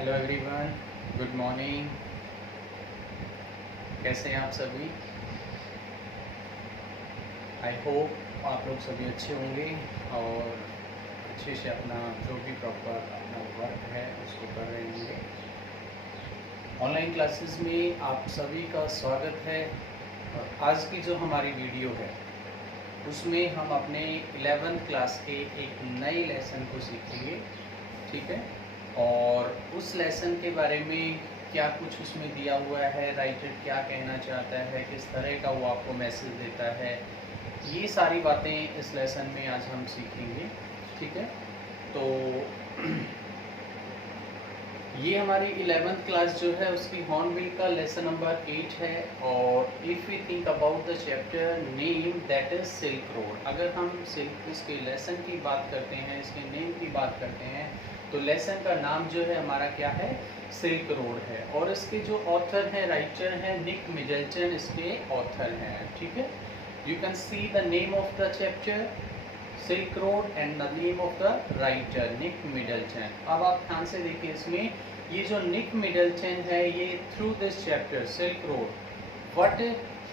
Hello everyone, good morning. कैसे हैं आप सभी? आई होप आप लोग सभी अच्छे होंगे और अच्छे से अपना जो भी प्रॉपर अपना वर्क है उसको कर रहे होंगे। ऑनलाइन क्लासेस में आप सभी का स्वागत है। और आज की जो हमारी वीडियो है उसमें हम अपने 11th क्लास के एक नए लेसन को सीखेंगे, ठीक है। और उस लेसन के बारे में क्या कुछ उसमें दिया हुआ है, राइटर क्या कहना चाहता है, किस तरह का वो आपको मैसेज देता है, ये सारी बातें इस लेसन में आज हम सीखेंगे, ठीक है। तो ये हमारी 11th क्लास जो है उसकी हॉर्नबिल का लेसन नंबर 8 है। और if we think about the chapter name that is silk road, अगर हम इसके लेसन की बात करते हैं, इसके नेम की बात करते हैं, तो लेसन का नाम जो है हमारा क्या है, सिल्क रोड है। और इसके जो ऑथर हैं, राइटर हैं, निक मिडलटन इसके ऑथर हैं, ठीक है। You can see the name of the chapter silk road and the name of the writer Nick Middleton. अब आप ध्यान से देखिए, इसमें ये जो निक मिडलटन है, ये through this chapter silk road what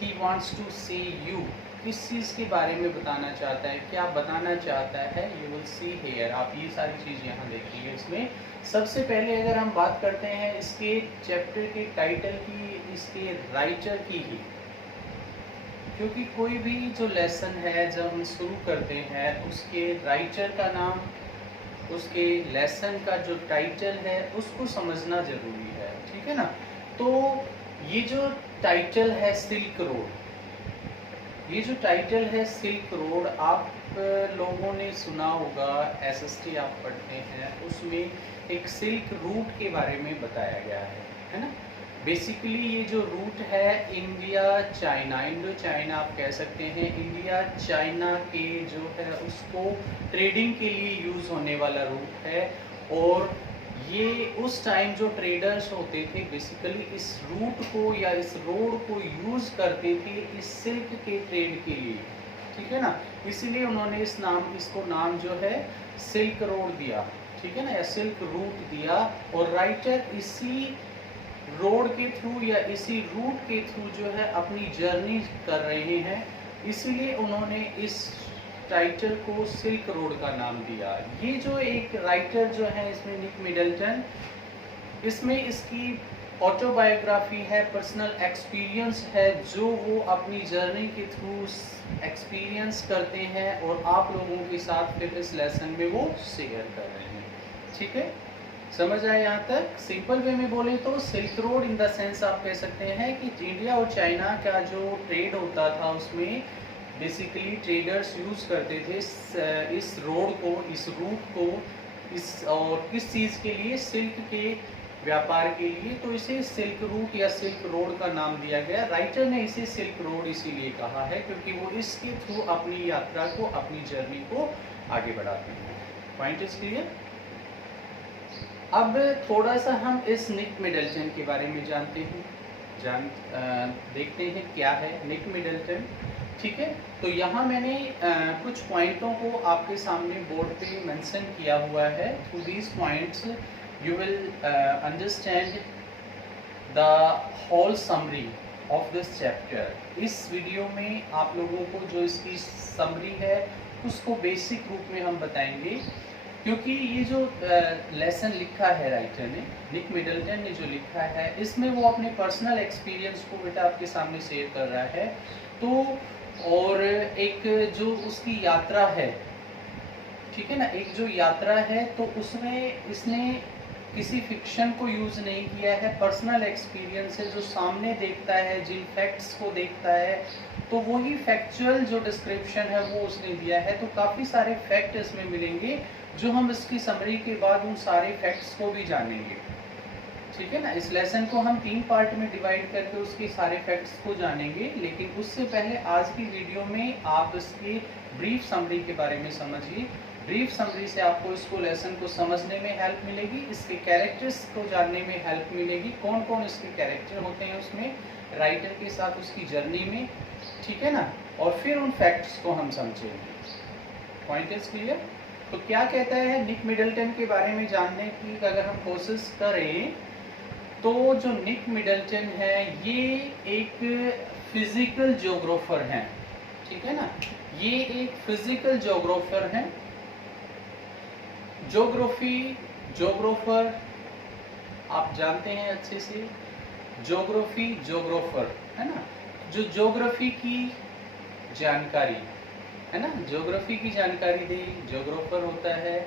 he wants to say you, किस चीज़ के बारे में बताना चाहता है, क्या बताना चाहता है, यू विल सी हेयर। आप ये सारी चीज़ यहाँ देखिए। इसमें सबसे पहले अगर हम बात करते हैं इसके चैप्टर के टाइटल की, इसके राइटर की ही, क्योंकि कोई भी जो लेसन है जब हम शुरू करते हैं उसके राइटर का नाम, उसके लेसन का जो टाइटल है उसको समझना ज़रूरी है, ठीक है ना। तो ये जो टाइटल है सिल्क रोड, ये जो टाइटल है सिल्क रोड, आप लोगों ने सुना होगा, एसएसटी आप पढ़ते हैं, उसमें एक सिल्क रूट के बारे में बताया गया है ना। बेसिकली ये जो रूट है इंडिया चाइना, इंडो चाइना आप कह सकते हैं, इंडिया चाइना के जो है उसको ट्रेडिंग के लिए यूज़ होने वाला रूट है। और ये उस टाइम जो ट्रेडर्स होते थे बेसिकली इस रूट को या इस रोड को यूज़ करते थे इस सिल्क के ट्रेड के लिए, ठीक है ना। इसीलिए उन्होंने इसको नाम जो है सिल्क रोड दिया, ठीक है ना, या सिल्क रूट दिया। और राइटर इसी रोड के थ्रू या इसी रूट के थ्रू जो है अपनी जर्नी कर रहे हैं, इसीलिए उन्होंने इस टाइटल को सिल्क रोड का नाम दिया। ये जो एक राइटर जो है इसमें निक मिडलटन, इसमें इसकी ऑटोबायोग्राफी है, पर्सनल एक्सपीरियंस है, जो वो अपनी जर्नी के थ्रू एक्सपीरियंस करते हैं और आप लोगों के साथ फिर इस लेसन में वो शेयर कर रहे हैं, ठीक है। समझ आए यहाँ तक? सिंपल वे में बोले तो silk road in the sense आप कह सकते हैं कि इंडिया और चाइना का जो ट्रेड होता था उसमें बेसिकली ट्रेडर्स यूज़ करते थे इस रोड को, इस रूट को, इस और किस चीज़ के लिए, सिल्क के व्यापार के लिए। तो इसे सिल्क रूट या सिल्क रोड का नाम दिया गया। राइटर ने इसे सिल्क रोड इसीलिए कहा है क्योंकि वो इसके थ्रू अपनी यात्रा को, अपनी जर्नी को आगे बढ़ाते हैं। Point is clear? अब थोड़ा सा हम इस निक मिडलटन के बारे में देखते हैं क्या है निक मिडलटन, ठीक है। तो यहाँ मैंने कुछ पॉइंटों को आपके सामने बोर्ड पे मेंशन किया हुआ है। Through these points you will understand the whole summary of this chapter. इस वीडियो में आप लोगों को जो इसकी समरी है उसको बेसिक रूप में हम बताएंगे, क्योंकि ये जो लेसन लिखा है राइटर ने, निक मिडलटन ने जो लिखा है, इसमें वो अपने पर्सनल एक्सपीरियंस को बेटा आपके सामने शेयर कर रहा है। तो और एक जो उसकी यात्रा है, ठीक है ना, एक जो यात्रा है तो उसमें इसने किसी फिक्शन को यूज़ नहीं किया है, पर्सनल एक्सपीरियंस है, जो सामने देखता है, जिन फैक्ट्स को देखता है, तो वही फैक्चुअल जो डिस्क्रिप्शन है वो उसने दिया है। तो काफ़ी सारे फैक्ट इसमें मिलेंगे जो हम इसकी समरी के बाद उन सारे फैक्ट्स को भी जानेंगे, ठीक है ना। इस लेसन को हम 3 पार्ट में डिवाइड करके उसके सारे फैक्ट्स को जानेंगे, लेकिन उससे पहले आज की वीडियो में आप इसकी ब्रीफ समरी के बारे में समझिए। ब्रीफ समरी से आपको इसको लेसन को समझने में हेल्प मिलेगी, इसके कैरेक्टर्स को जानने में हेल्प मिलेगी, कौन कौन इसके कैरेक्टर होते हैं उसमें, राइटर के साथ उसकी जर्नी में, ठीक है ना। और फिर उन फैक्ट्स को हम समझेंगे। Point is clear? तो क्या कहता है निक मिडलटन के बारे में जानने की अगर हम कोशिश करें, तो जो निक मिडलटन है ये एक फिजिकल ज्योग्राफर हैं, ठीक है ना, ये एक फिजिकल ज्योग्राफर हैं। ज्योग्राफर आप जानते हैं अच्छे से, ज्योग्राफर है ना, जो ज्योग्राफी की जानकारी है ना, ज्योग्राफी की जानकारी दे, ज्योग्राफर होता है।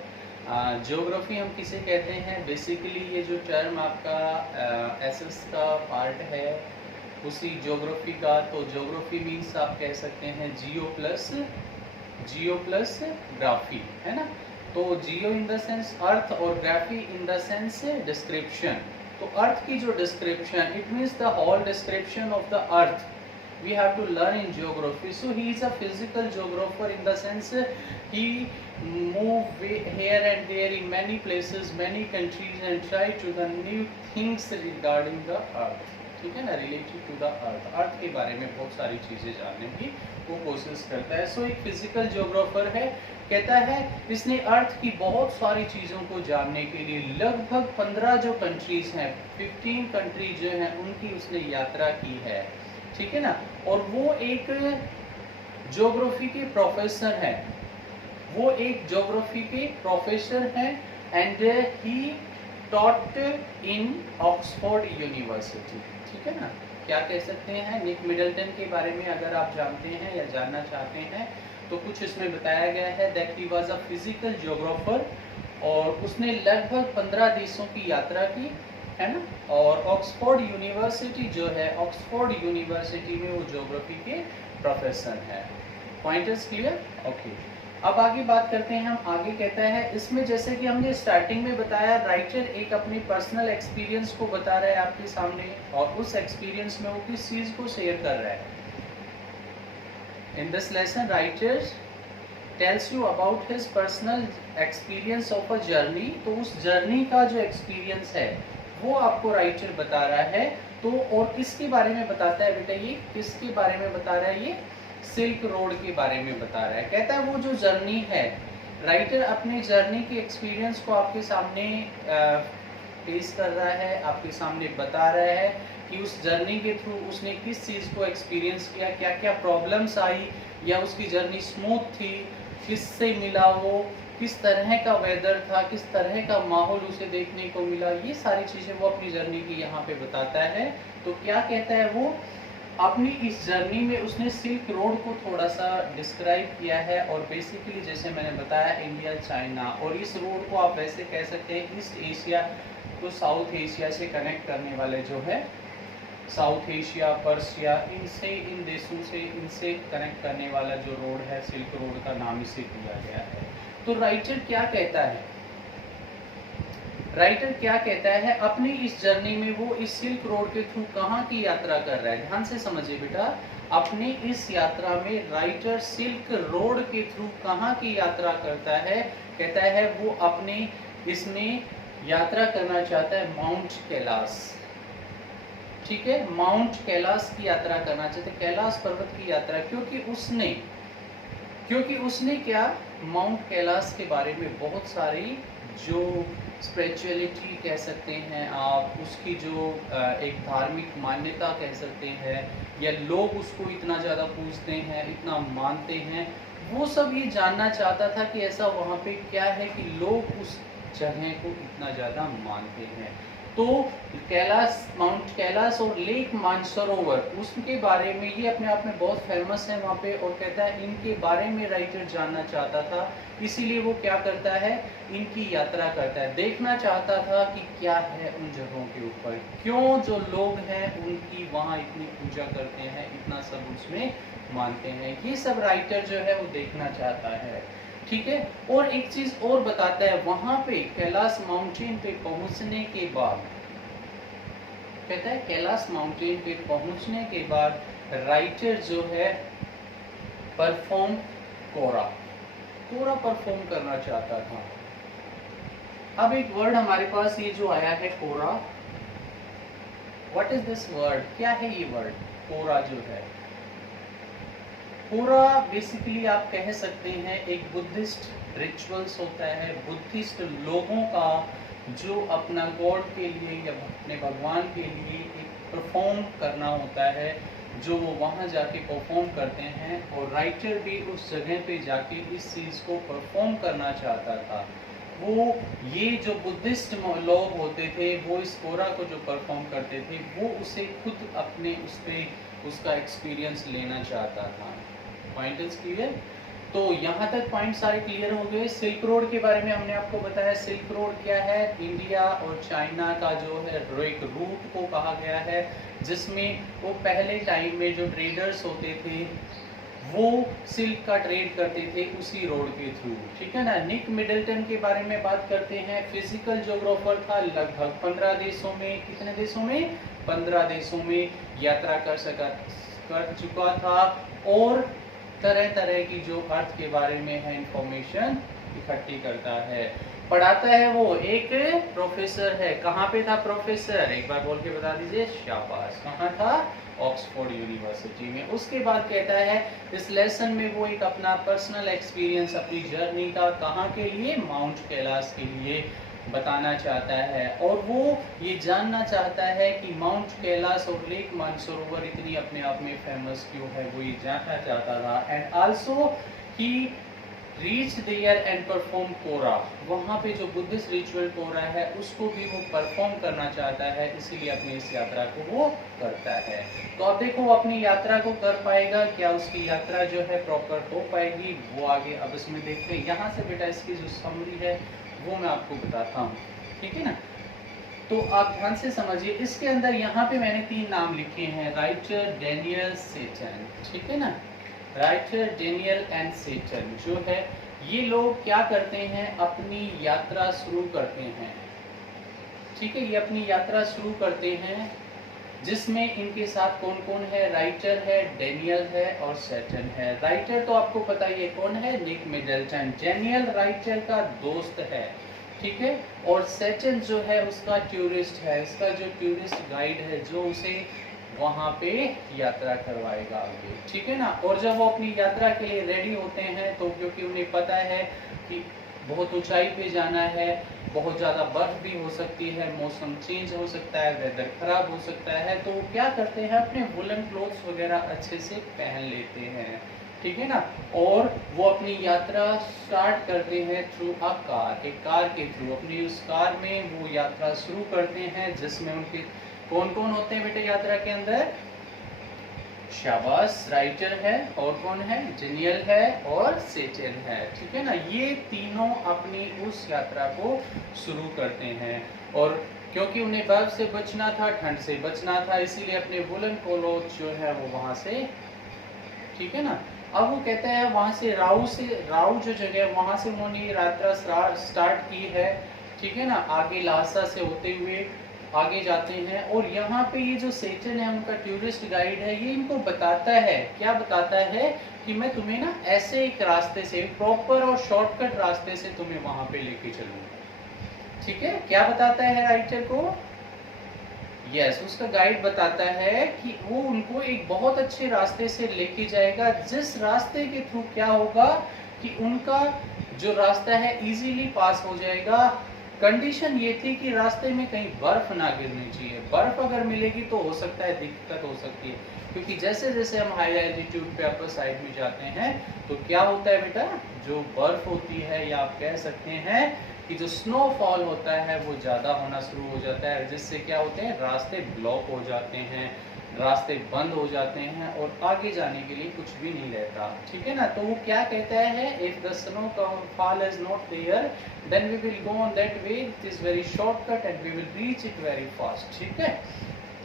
ज्योग्राफी हम किसे कहते हैं, बेसिकली ये जो टर्म आपका एसएस का पार्ट है उसी ज्योग्राफी का, तो ज्योग्राफी मीन्स आप कह सकते हैं जियो प्लस ग्राफी है ना। तो जियो इन द सेंस अर्थ और graphy in the sense description. तो अर्थ की जो description, it means the whole description of the earth we have to learn in geography. So he is a physical geographer in the sense he move here and there in many places, many countries and try to the new things regarding the earth, ठीक है ना, related to the earth, अर्थ के बारे में बहुत सारी चीजें जानने की वो कोशिश करता है। सो एक फिजिकल ज्योग्राफर है, कहता है इसने अर्थ की बहुत सारी चीज़ों को जानने के लिए लगभग 15 जो कंट्रीज हैं, 15 कंट्रीज जो हैं उनकी उसने यात्रा की है, ठीक है ना। और वो एक ज्योग्राफी के प्रोफेसर हैं, वो एक ज्योग्राफी के प्रोफेसर हैं and he taught in Oxford university, ठीक है ना। क्या कह सकते हैं, निक मिडलटन के बारे में अगर आप जानते हैं या जानना चाहते हैं तो कुछ इसमें बताया गया है that he was a physical geographer और उसने लगभग 15 देशों की यात्रा की है ना। और ऑक्सफोर्ड यूनिवर्सिटी जो है, ऑक्सफोर्ड यूनिवर्सिटी में वो ज्योग्राफी के प्रोफेसर है। Pointers clear? ओके, अब आगे बात करते हैं हम। आगे कहता है इसमें जैसे कि हमने स्टार्टिंग में बताया, राइटर एक अपनी पर्सनल एक्सपीरियंस को बता रहा है आपके सामने और उस एक्सपीरियंस में वो किस चीज़ को शेयर कर रहा है। In this lesson writer tells you about his personal experience of a journey. तो उस जर्नी का जो एक्सपीरियंस है वो आपको राइटर बता रहा है। तो और किसके बारे में बताता है बेटा, ये किसके बारे में बता रहा है, ये सिल्क रोड के बारे में बता रहा है। कहता है वो जो जर्नी है, राइटर अपने जर्नी के एक्सपीरियंस को आपके सामने पेश कर रहा है, आपके सामने बता रहा है कि उस जर्नी के थ्रू उसने किस चीज़ को एक्सपीरियंस किया, क्या क्या प्रॉब्लम्स आई, या उसकी जर्नी स्मूथ थी, किससे मिला वो, किस तरह का वेदर था, किस तरह का माहौल उसे देखने को मिला, ये सारी चीज़ें वो अपनी जर्नी की यहाँ पे बताता है। तो क्या कहता है वो, अपनी इस जर्नी में उसने सिल्क रोड को थोड़ा सा डिस्क्राइब किया है और बेसिकली जैसे मैंने बताया इंडिया चाइना, और इस रोड को आप वैसे कह सकते हैं ईस्ट एशिया को साउथ एशिया से कनेक्ट करने वाले जो है, साउथ एशिया, पर्शिया, इनसे, इन देशों से, इनसे कनेक्ट करने वाला जो रोड है, सिल्क रोड का नाम इसे दिया गया है। तो राइटर क्या कहता है, राइटर क्या कहता है, अपनी इस जर्नी में वो इस सिल्क रोड के थ्रू कहाँ की यात्रा कर रहा है, ध्यान से समझिए बेटा। अपनी इस यात्रा में राइटर सिल्क रोड के थ्रू कहाँ की यात्रा करता है, कहता है वो अपने इसमें यात्रा करना चाहता है माउंट कैलाश, ठीक है, माउंट कैलाश की यात्रा करना चाहते, कैलाश पर्वत की यात्रा, क्योंकि उसने क्या, माउंट कैलाश के बारे में बहुत सारी जो स्पिरिचुअलिटी कह सकते हैं आप, उसकी जो एक धार्मिक मान्यता कह सकते हैं, या लोग उसको इतना ज़्यादा पूजते हैं, इतना मानते हैं, वो सब ये जानना चाहता था कि ऐसा वहाँ पे क्या है कि लोग उस जगह को इतना ज़्यादा मानते हैं। तो कैलाश, माउंट कैलाश और लेक मानसरोवर, उसके बारे में, ये अपने आप में बहुत फेमस है वहाँ पे, और कहता है इनके बारे में राइटर जानना चाहता था, इसीलिए वो क्या करता है, इनकी यात्रा करता है, देखना चाहता था कि क्या है उन जगहों के ऊपर, क्यों जो लोग हैं उनकी वहाँ इतनी पूजा करते हैं, इतना सब उसमें मानते हैं, ये सब राइटर जो है वो देखना चाहता है, ठीक है। और एक चीज और बताता है, वहां पे कैलाश माउंटेन पे पहुंचने के बाद, कहता है कैलाश माउंटेन पे पहुंचने के बाद राइटर जो है परफॉर्म कोरा परफॉर्म करना चाहता था। अब एक वर्ड हमारे पास ये जो आया है कोरा, व्हाट इज दिस वर्ड, क्या है ये वर्ड कोरा जो है, पूरा बेसिकली आप कह सकते हैं एक बुद्धिस्ट रिचुअल्स होता है, बुद्धिस्ट लोगों का जो अपना गॉड के लिए या अपने भगवान के लिए एक परफॉर्म करना होता है, जो वो वहाँ जाके परफॉर्म करते हैं। और राइटर भी उस जगह पे जाके इस चीज़ को परफॉर्म करना चाहता था। वो ये जो बुद्धिस्ट लोग होते थे वो इस कोरा को जो परफॉर्म करते थे वो उसे खुद अपने उस पर उसका एक्सपीरियंस लेना चाहता था। Point is clear? तो यहाँ तक पॉइंट सारे क्लियर हो गए। सिल्क रोड के बारे में हमने आपको बताया। सिल्क रोड क्या है? इंडिया और चाइना का जो है एक रूट को कहा गया है, जिसमें वो पहले टाइम में जो ट्रेडर्स होते थे वो सिल्क का ट्रेड करते थे उसी रोड के थ्रू, ठीक है ना। निक मिडलटन के बारे में बात करते हैं। फिजिकल ज्योग्राफर था, लगभग 15 देशों में, कितने देशों में? 15 देशों में यात्रा कर चुका था और तरह तरह की जो अर्थ के बारे में है इंफॉर्मेशन इकट्ठी करता है। पढ़ाता है वो एक प्रोफेसर है। कहाँ पे था प्रोफेसर? एक बार बोल के बता दीजिए। शाबाश। कहाँ था? ऑक्सफोर्ड यूनिवर्सिटी में। उसके बाद कहता है इस लेसन में वो एक अपना पर्सनल एक्सपीरियंस, अपनी जर्नी का, कहाँ के लिए? माउंट कैलाश के लिए बताना चाहता है। और वो ये जानना चाहता है कि माउंट कैलाश और लेक मानसरोवर इतनी अपने आप में फेमस क्यों है, वो ये जानना चाहता था। And also he reach there and perform कोरा। वहाँ पे जो बुद्धिस्ट रिचुअल कोरा है उसको भी वो परफॉर्म करना चाहता है, इसीलिए अपनी इस यात्रा को वो करता है। तो अब देखो वो अपनी यात्रा को कर पाएगा क्या? उसकी यात्रा जो है प्रॉपर हो पाएगी? वो आगे अब इसमें देखते हैं। यहाँ से बेटा इसकी जो समरी है वो मैं आपको बताता हूँ, ठीक है ना। तो आप ध्यान से समझिए। इसके अंदर यहाँ पे मैंने 3 नाम लिखे हैं, राइटर, डेनियल, सेटन, ठीक है ना। राइटर, डेनियल एंड सेटन जो है ये लोग क्या करते हैं? अपनी यात्रा शुरू करते हैं, ठीक है। ये अपनी यात्रा शुरू करते हैं जिसमें इनके साथ कौन कौन है? राइटर है, डेनियल है और सेटन है। राइटर तो आपको पता ही है कौन है? निक मिडलटन। डेनियल राइटर का दोस्त है, ठीक है। और सेटन जो है उसका टूरिस्ट है, इसका जो टूरिस्ट गाइड है जो उसे वहाँ पे यात्रा करवाएगा आगे, ठीक है ना। और जब वो अपनी यात्रा के लिए रेडी होते हैं तो क्योंकि उन्हें पता है कि बहुत ऊंचाई पे जाना है, बहुत ज़्यादा बर्फ भी हो सकती है, मौसम चेंज हो सकता है, वेदर खराब हो सकता है, तो वो क्या करते हैं? अपने वुलन क्लोथ्स वगैरह अच्छे से पहन लेते हैं, ठीक है ना। और वो अपनी यात्रा स्टार्ट करते हैं थ्रू अ कार, एक कार के थ्रू। अपनी उस कार में वो यात्रा शुरू करते हैं जिसमें उनके कौन कौन होते हैं बेटे यात्रा के अंदर? शाबाश, राइटर है और कौन है? डेनियल है और सेटन है, ठीक है ना। ये तीनों अपनी उस यात्रा को शुरू करते हैं और क्योंकि उन्हें बर्फ से बचना था, ठंड से बचना था, इसीलिए अपने वुलन क्लोथ जो है वो वहाँ से, ठीक है ना। अब वो कहता है वहाँ से राउ जो जगह है वहाँ से उन्होंने यात्रा स्टार्ट की है, ठीक है ना। आगे लासा से होते हुए आगे जाते हैं और यहाँ पे ये जो सेटन है उनका टूरिस्ट गाइड है, ये इनको बताता है, क्या बताता है? कि मैं तुम्हें ना ऐसे एक रास्ते से, प्रॉपर और शॉर्टकट रास्ते से तुम्हें वहां पे लेके चलूंगा, ठीक है। क्या बताता है राइटर को? यस, उसका गाइड बताता है कि वो उनको एक बहुत अच्छे रास्ते से लेके जाएगा, जिस रास्ते के थ्रू क्या होगा कि उनका जो रास्ता है इजीली पास हो जाएगा। कंडीशन ये थी कि रास्ते में कहीं बर्फ ना गिरनी चाहिए। बर्फ अगर मिलेगी तो हो सकता है दिक्कत हो सकती है, क्योंकि जैसे जैसे हम हाई एल्टीट्यूड पे अपर साइड में जाते हैं तो क्या होता है बेटा, जो बर्फ होती है या आप कह सकते हैं कि जो स्नोफॉल होता है वो ज़्यादा होना शुरू हो जाता है, जिससे क्या होते हैं? रास्ते ब्लॉक हो जाते हैं, रास्ते बंद हो जाते हैं और आगे जाने के लिए कुछ भी नहीं रहता, ठीक है ना। तो वो क्या कहता है? If the snowfall is not there then we will go on that way, it is very shortcut and we will reach it very fast, ठीक है।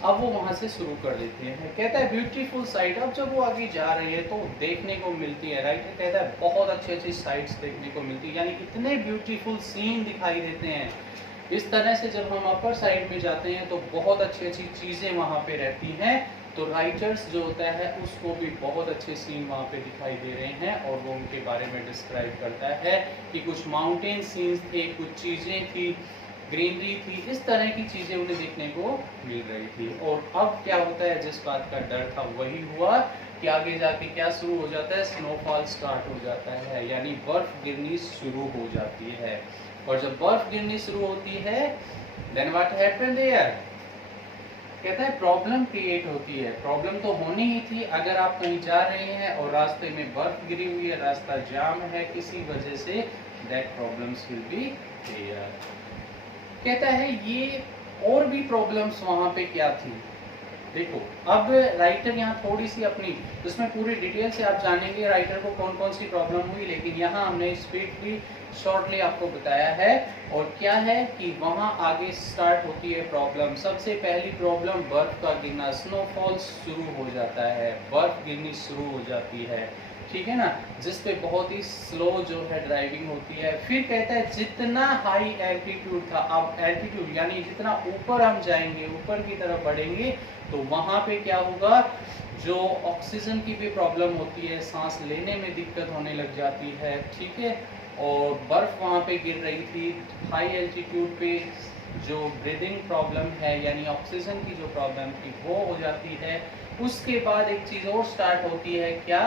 अब वो वहां से शुरू कर देते हैं। कहता है ब्यूटीफुल साइट। अब जब वो आगे जा रही है तो देखने को मिलती है, राइट, कहता है बहुत अच्छी अच्छी साइट्स देखने को मिलती है, यानी इतने ब्यूटीफुल सीन दिखाई देते हैं। इस तरह से जब हम अपर साइड में जाते हैं तो बहुत अच्छी अच्छी चीज़ें वहाँ पे रहती हैं। तो राइटर्स जो होता है उसको भी बहुत अच्छे सीन वहाँ पे दिखाई दे रहे हैं और वो उनके बारे में डिस्क्राइब करता है कि कुछ माउंटेन सीन्स थे, कुछ चीज़ें थी ग्रीनरी थी, इस तरह की चीज़ें उन्हें देखने को मिल रही थी। और अब क्या होता है, जिस बात का डर था वही हुआ कि आगे जाके क्या शुरू हो जाता है, स्नोफॉल स्टार्ट हो जाता है, यानी बर्फ़ गिरनी शुरू हो जाती है। और जब बर्फ़ गिरनी शुरू होती है देन व्हाट हैपेंड देयर, कहता है प्रॉब्लम क्रिएट होती है। प्रॉब्लम तो होनी ही थी, अगर आप कहीं जा रहे हैं और रास्ते में बर्फ़ गिरी हुई है, रास्ता जाम है किसी वजह से, that problems will be there. कहता है ये और भी प्रॉब्लम्स वहाँ पे क्या थी, देखो अब राइटर यहाँ थोड़ी सी अपनी उसमें पूरी डिटेल से आप जानेंगे राइटर को कौन कौन सी प्रॉब्लम हुई, लेकिन यहाँ हमने स्पीडली शॉर्टली आपको बताया है। और क्या है कि वहाँ आगे स्टार्ट होती है प्रॉब्लम। सबसे पहली प्रॉब्लम बर्फ का गिरना, स्नोफॉल शुरू हो जाता है, बर्फ गिरनी शुरू हो जाती है, ठीक है ना, जिस पे बहुत ही स्लो जो है ड्राइविंग होती है। फिर कहता है जितना हाई एल्टीट्यूड था, अब एल्टीट्यूड यानी जितना ऊपर हम जाएंगे, ऊपर की तरफ बढ़ेंगे, तो वहाँ पे क्या होगा, जो ऑक्सीजन की भी प्रॉब्लम होती है, सांस लेने में दिक्कत होने लग जाती है, ठीक है। और बर्फ़ वहाँ पे गिर रही थी, हाई एल्टीट्यूड पे जो ब्रीदिंग प्रॉब्लम है यानी ऑक्सीजन की जो प्रॉब्लम थी वो हो जाती है। उसके बाद एक चीज़ और स्टार्ट होती है, क्या,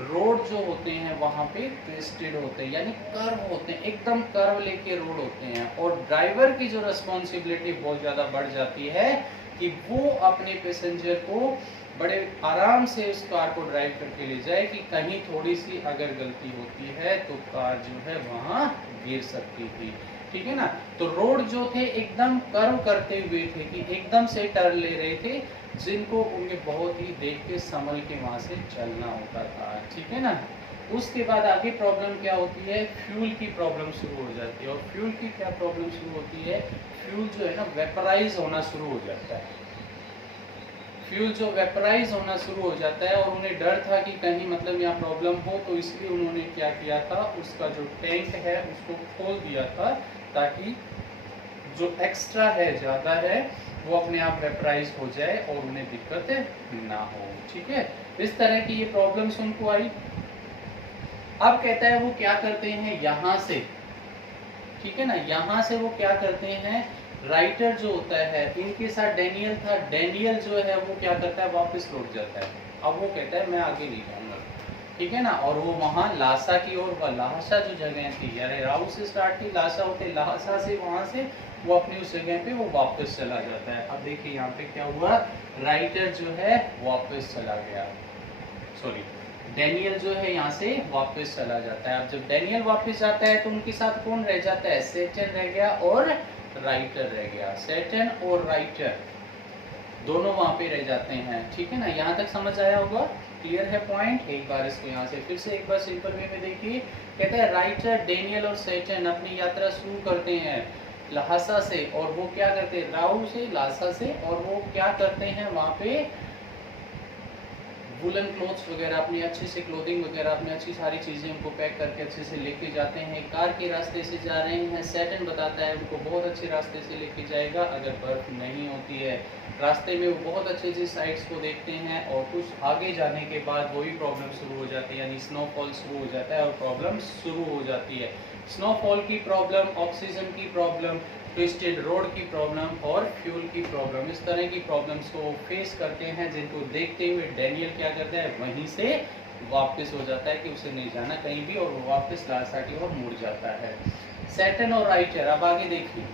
रोड जो होते हैं वहाँ पे ट्विस्टेड होते हैं, यानी कर्व होते हैं, एकदम कर्व लेके रोड होते हैं। और ड्राइवर की जो रिस्पॉन्सिबिलिटी बहुत ज़्यादा बढ़ जाती है कि वो अपने पैसेंजर को बड़े आराम से उस कार को ड्राइव करके ले जाए कि कहीं थोड़ी सी अगर गलती होती है तो कार जो है वहाँ गिर सकती थी, ठीक है ना। तो रोड जो थे एकदम कर्व करते हुए थे कि एकदम से टर्न ले रहे थे, जिनको उन्हें बहुत ही देख के संभल के वहाँ से चलना होता था, ठीक है ना। उसके बाद आगे प्रॉब्लम क्या होती है, फ्यूल की प्रॉब्लम शुरू हो जाती है। और फ्यूल की क्या प्रॉब्लम शुरू होती है, फ्यूल जो है ना वेपराइज होना शुरू हो जाता है। फ्यूल जो वेपराइज होना शुरू हो जाता है, और उन्हें डर था कि कहीं मतलब यहाँ प्रॉब्लम हो, तो इसलिए उन्होंने क्या किया था, उसका जो टैंक है उसको खोल दिया था ताकि जो एक्स्ट्रा है, ज़्यादा है, वो अपने आप वेपराइज हो जाए और उन्हें दिक्कत ना हो, ठीक है। इस तरह की ये प्रॉब्लम्स उनको आई। अब कहता है वो क्या करते हैं यहाँ से, ठीक है ना, यहाँ से वो क्या करते हैं, राइटर जो होता है, इनके साथ डैनियल था, डैनियल जो है वो क्या करता है, वापस लौट जाता है। अब वो कहता है मैं आगे नहीं जाऊंगा, ठीक है ना। और वो वहाँ लासा की ओर, लासा जो जगह थी, यानी राउ से स्टार्ट की, लासा होते लासा से वहाँ से वो अपनी उस जगह पे वो वापस चला जाता है। अब देखिए यहाँ पे क्या हुआ, राइटर जो है वापस चला गया, सॉरी डैनियल जो है यहाँ से वापस चला जाता है। अब जब डैनियल वापस जाता है तो उनके साथ कौन रह जाता है, सैटर्न रह गया और राइटर रह गया। सैटर्न और राइटर दोनों वहाँ पे रह जाते हैं, ठीक है ना। यहाँ तक समझ आया होगा, क्लियर है पॉइंट। एक बार इसको यहाँ से फिर से एक बार सिंपल वे में देखिए। कहते हैं राइटर, डैनियल और सैटर्न अपनी यात्रा शुरू करते हैं लासा से, और वो क्या करते हैं, राउ से, लासा से, और वो क्या करते हैं वहाँ पे वुलन क्लोथ्स वगैरह, अपनी अच्छी से क्लोथिंग वगैरह, अपनी अच्छी सारी चीज़ें उनको पैक करके अच्छे से लेके जाते हैं। कार के रास्ते से जा रहे हैं, सैटर्न बताता है उनको बहुत अच्छे रास्ते से लेके जाएगा अगर बर्फ़ नहीं होती है। रास्ते में वो बहुत अच्छे अच्छे साइट्स को देखते हैं, और कुछ आगे जाने के बाद वही प्रॉब्लम शुरू हो जाती है, यानी स्नोफॉल शुरू हो जाता है और प्रॉब्लम शुरू हो जाती है। स्नोफॉल की प्रॉब्लम, ऑक्सीजन की प्रॉब्लम, ट्विस्टेड रोड की प्रॉब्लम और फ्यूल की प्रॉब्लम, इस तरह की प्रॉब्लम्स को फेस करते हैं, जिनको देखते हुए डैनियल क्या करता है, वहीं से वापस हो जाता है कि उसे नहीं जाना कहीं भी, और वो वापस लासा की ओर मुड़ जाता है। सैटर्न और राइटर, अब आगे देखिए।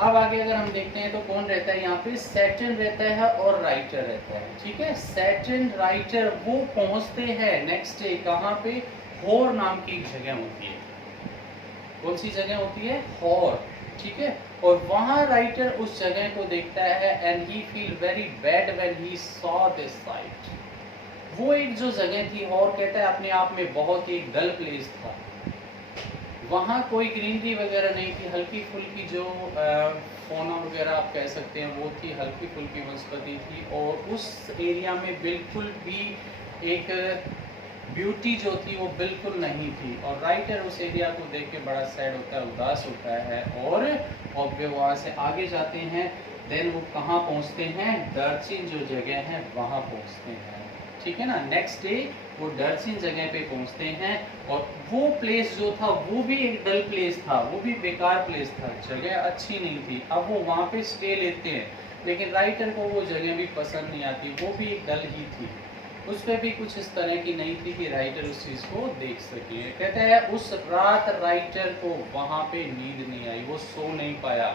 अब आगे अगर हम देखते हैं तो कौन रहता है यहाँ पे, सैटर्न रहता है और राइटर रहता है, ठीक है। सैटर्न राइटर वो पहुंचते हैं नेक्स्ट डे कहाँ पे, होर नाम की एक जगह होती है। कौन सी जगह होती है, होर, ठीक है। और वहां राइटर उस जगह को देखता है, and he feel very bad when he saw this site. वो एक जो जगह थी, होर कहता है अपने आप में बहुत ही डल प्लेस था, वहाँ कोई ग्रीनरी वगैरह नहीं थी, हल्की फुल्की जो फोना वगैरह आप कह सकते हैं वो थी, हल्की फुल्की वनस्पति थी, और उस एरिया में बिल्कुल भी एक ब्यूटी जो थी वो बिल्कुल नहीं थी। और राइटर उस एरिया को देख के बड़ा सैड होता है, उदास होता है, और वे वहाँ से आगे जाते हैं। देन वो कहाँ पहुँचते हैं, दर्चिन जो जगह है वहाँ पहुँचते हैं, ठीक है ना। नेक्स्ट डे वो डर्चिन जगह पे पहुंचते हैं और वो प्लेस जो था वो भी एक डल प्लेस था, वो भी बेकार प्लेस था, जगह अच्छी नहीं थी। अब वो वहाँ पे स्टे लेते हैं, लेकिन राइटर को वो जगह भी पसंद नहीं आती, वो भी एक डल ही थी, उस पर भी कुछ इस तरह की नहीं थी कि राइटर उस चीज़ को देख सके। कहते हैं उस रात राइटर को वहाँ पे नींद नहीं आई, वो सो नहीं पाया।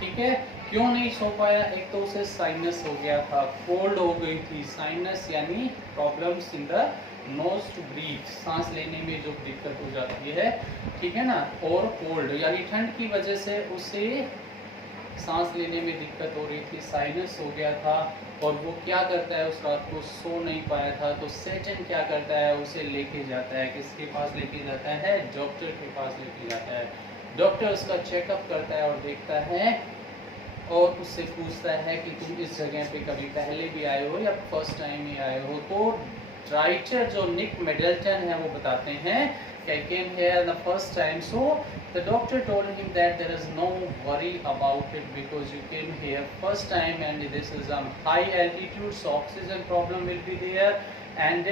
ठीक है, क्यों नहीं सो पाया? एक तो उसे साइनस हो गया था, कोल्ड हो गई थी। साइनस यानी problems in the nose to breathe, सांस लेने में जो दिक्कत हो जाती है, ठीक है ना। और कोल्ड यानी ठंड की वजह से उसे सांस लेने में दिक्कत हो रही थी, साइनस हो गया था। और वो क्या करता है, उस रात को सो नहीं पाया था, तो सेटन क्या करता है, उसे लेके जाता है, किसके पास लेके जाता है? डॉक्टर के पास लेके जाता है। डॉक्टर उसका चेकअप करता है और देखता है और उससे पूछता है कि तुम इस जगह पे कभी पहले भी आए हो या फर्स्ट टाइम ही आए हो? तो राइटर जो निक मिडल्टन है वो बताते हैं I came here the first time, so the doctor told him that there is no worry about it because you came here first time and this is on high altitude, so oxygen problem will be there and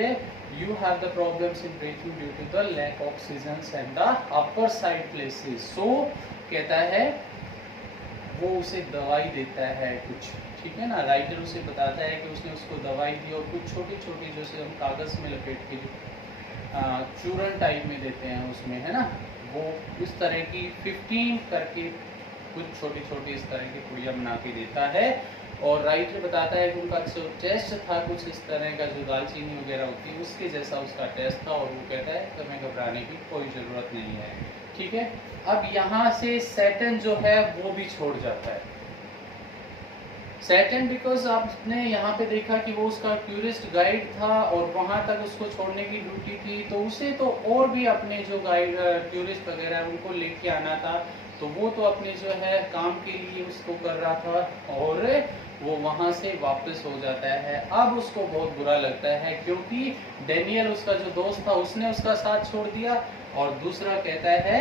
you have the problems in breathing due to the lack of oxygen and the upper side places. So कहता है वो उसे दवाई देता है कुछ, ठीक है ना। राइटर उसे बताता है कि उसने उसको दवाई दी और कुछ छोटी छोटी जैसे हम कागज़ में लपेट के चूरन टाइप में देते हैं उसमें, है ना, वो इस तरह की 15 करके कुछ छोटी छोटी इस तरह की पुड़िया बना के देता है। और राइटर बताता है कि उनका जो टेस्ट था कुछ इस तरह का, जो दालचीनी वगैरह होती है उसके जैसा उसका टेस्ट था। और वो कहता है कि हमें घबराने की कोई ज़रूरत नहीं है, ठीक है। अब यहाँ से सैटर्न जो है वो भी छोड़ जाता है। सैटर्न बिकॉज आपने यहाँ पे देखा कि वो उसका टूरिस्ट गाइड था और वहाँ तक उसको छोड़ने की ड्यूटी थी, तो उसे तो और भी अपने जो गाइड टूरिस्ट वगैरह है उनको लेके आना था, तो वो तो अपने जो है काम के लिए उसको कर रहा था और वो वहाँ से वापस हो जाता है। अब उसको बहुत बुरा लगता है क्योंकि डेनियल उसका जो दोस्त था उसने उसका साथ छोड़ दिया और दूसरा कहता है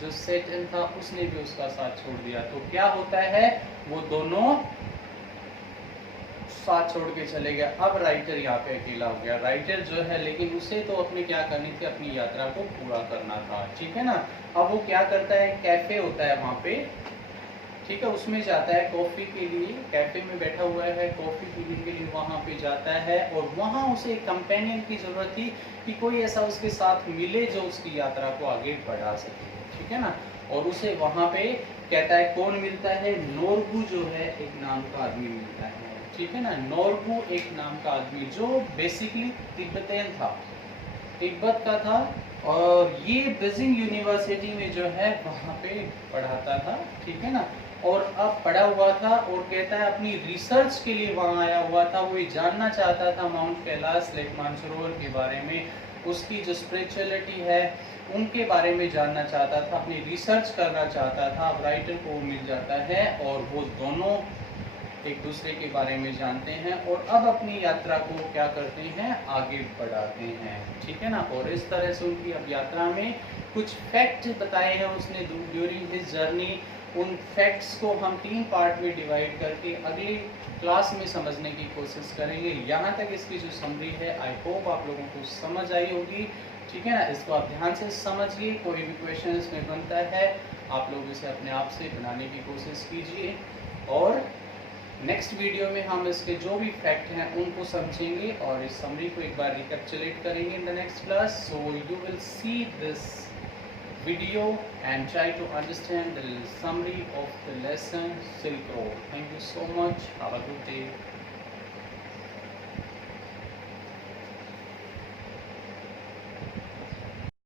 जो सैटर्न था उसने भी उसका साथ छोड़ दिया। तो क्या होता है, वो दोनों साथ छोड़ के चले गए। अब राइटर यहाँ पे अकेला हो गया। राइटर जो है लेकिन उसे तो अपने क्या करनी थी, अपनी यात्रा को पूरा करना था, ठीक है ना। अब वो क्या करता है, कैफे होता है वहाँ पे, ठीक है, उसमें जाता है कॉफ़ी के लिए। कैफे में बैठा हुआ है, कॉफ़ी पीने के लिए वहाँ पे जाता है और वहाँ उसे एक कंपेनियन की ज़रूरत थी कि कोई ऐसा उसके साथ मिले जो उसकी यात्रा को आगे बढ़ा सके, ठीक है ना। और उसे वहाँ पे कहता है, कौन मिलता है? नोरबू जो है एक नाम का आदमी मिलता है, ठीक है ना। नोरबू एक नाम का आदमी जो बेसिकली तिब्बतियन था, तिब्बत का था और ये बीजिंग यूनिवर्सिटी में जो है वहाँ पे पढ़ाता था, ठीक है ना। और अब पढ़ा हुआ था और कहता है अपनी रिसर्च के लिए वहाँ आया हुआ था। वो ये जानना चाहता था माउंट कैलाश, लेक मानसरोवर के बारे में, उसकी जो स्पिरिचुअलिटी है उनके बारे में जानना चाहता था, अपनी रिसर्च करना चाहता था। अब राइटर को वो मिल जाता है और वो दोनों एक दूसरे के बारे में जानते हैं और अब अपनी यात्रा को क्या करते हैं, आगे बढ़ाते हैं, ठीक है ना। और इस तरह से उनकी अब यात्रा में कुछ फैक्ट बताए हैं उसने ड्यूरिंग हिज जर्नी। उन फैक्ट्स को हम 3 पार्ट में डिवाइड करके अगली क्लास में समझने की कोशिश करेंगे। यहाँ तक इसकी जो समरी है आई होप आप लोगों को समझ आई होगी, ठीक है ना। इसको आप ध्यान से समझिए, कोई भी क्वेश्चन इसमें बनता है आप लोग इसे अपने आप से बनाने की कोशिश कीजिए और नेक्स्ट वीडियो में हम इसके जो भी फैक्ट हैं उनको समझेंगे और इस समरी को एक बार रिकैप्चुलेट करेंगे in the next class. So you will see this video and try to understand the summary of the lesson Silk Road. Thank you so much. Have a good day.